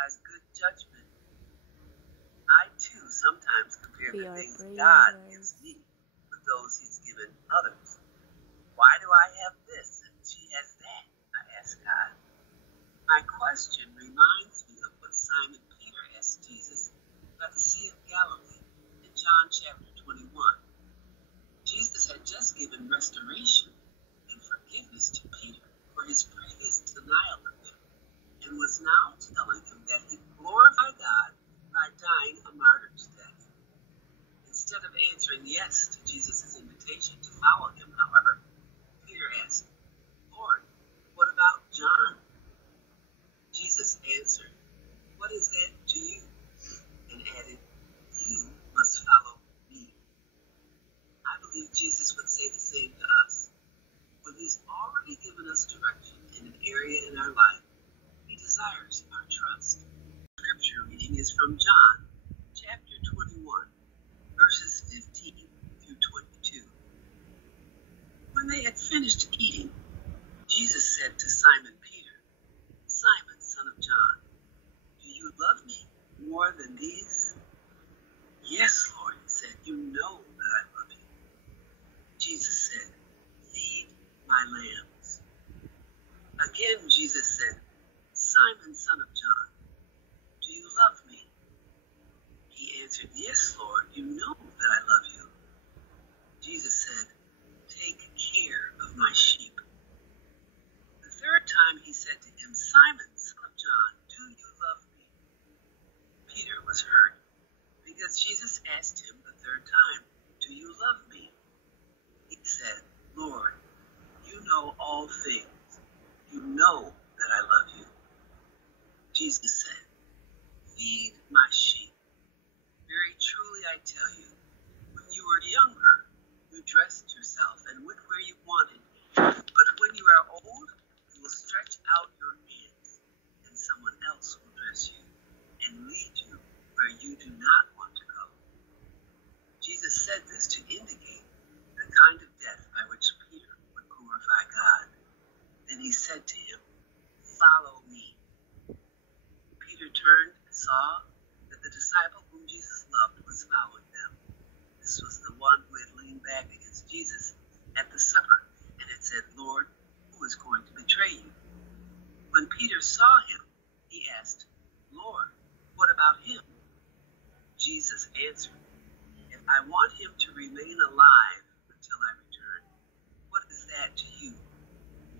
exercise good judgment. I too sometimes compare the things God gives me with those He's given others. Why do I have this and she has that? I ask God. My question reminds me of what Simon Peter asked Jesus by the Sea of Galilee in John chapter 21. Jesus had just given restoration and forgiveness to Peter for his previous denial of him, and was now telling him that he glorified God by dying a martyr's death. Instead of answering yes to Jesus' invitation to follow him, however, Peter asked, Lord, what about John? Jesus answered, what is that to you? And added, you must follow me. I believe Jesus would say the same to us. When He's already given us direction in an area in our life, He desires our trust. Scripture reading is from John, chapter 21, verses 15 through 22. When they had finished eating, Jesus said to Simon Peter, Simon, son of John, do you love me more than these? Yes, Lord, he said, you know that I love you. Jesus said, feed my lambs. Again, Jesus said, Simon, son of John, do you love me? He answered, yes, Lord, you know that I love you. Jesus said, take care of my sheep. The third time he said to him, Simon, son of John, do you love me? Peter was hurt because Jesus asked him the third time, do you love me? He said, Lord, you know all things. You know that I love you. Jesus said, feed my sheep. Very truly I tell you, when you were younger, you dressed yourself and went where you wanted. But when you are old, you will stretch out your hands, and someone else will dress you and lead you where you do not want to go. Jesus said this to indicate the kind of death by which Peter would glorify God. Then he said to him, follow me. Peter turned and saw that the disciple whom Jesus loved was following them. This was the one who had leaned back against Jesus at the supper and had said, Lord, who is going to betray you? When Peter saw him, he asked, Lord, what about him? Jesus answered, if I want him to remain alive until I return, what is that to you?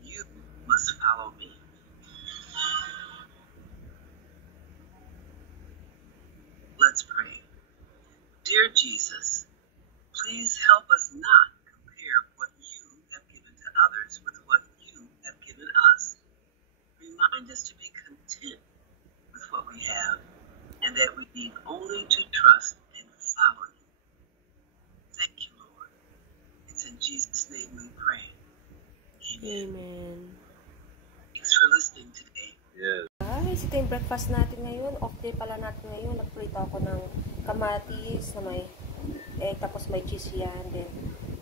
You must follow me. Let's pray. Dear Jesus, please help us not compare what you have given to others with what you have given us. Remind us to be content with what we have, and that we need only to trust and follow you. Thank you, Lord. It's in Jesus' name we pray. Amen. Amen. Thanks for listening today. Yes. Guys, ito yung breakfast natin ngayon. Off day pala natin ngayon. Nagprito ako ng kamatis na may egg, tapos may cheese yan. Then,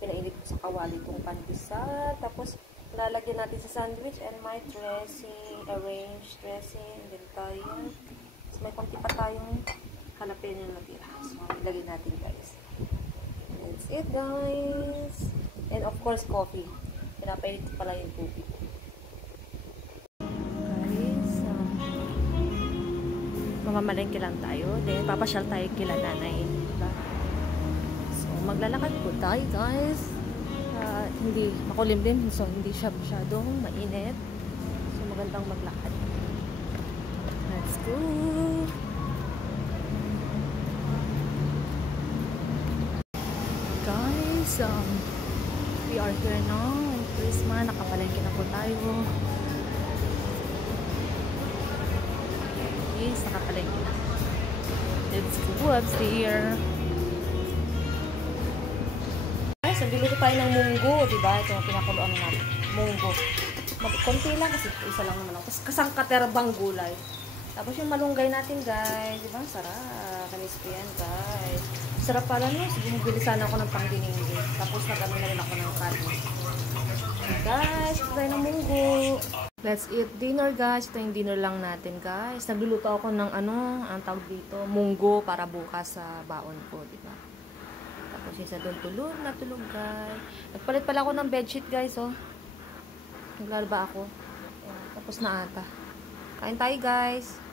pinainit ko sa kawali itong pandesal. Tapos, lalagyan natin sa sandwich and my dressing, arranged dressing. Then tayo. Tapos, may konti pa tayong jalapeno na tira. So, ilagay natin, guys. That's it, guys. And, of course, coffee. Pinapainit ko pala yung tubig. Mamamalengke lang tayo. Then, papasyal tayo kila nanay. Diba? So, maglalakad po tayo, guys. Hindi makulimlim. So, hindi siya masyadong mainit. So, magandang maglakad. Let's go! Guys, we are here now. And Christmas, nakapalengke na po tayo. Yes, nakapalengke na. Let's go upstairs. Guys, nagluluto tayo ng munggo, diba? Ito yung pinakuluan natin. Munggo. Konti lang kasi isa lang naman. Tapos kasangkaterbang gulay. Tapos yung malunggay natin, guys. Diba? Sarap. Kanis ko yan, guys. Sarap pala, no? Sige, bilisan ako ng pangdininggi. Tapos nagano na rin ako ng karne. Guys, ito tayo ng munggo. Let's eat dinner, guys. Ito yung dinner lang natin, guys. Nagluluto ako ng ang tawag dito, munggo para bukas sa baon ko, di ba? Tapos isa doon tulog, guys. Nagpalit pala ako ng bedsheet, guys, oh. Naglalaba ako. Ayan, tapos na ata. Kain tayo, guys.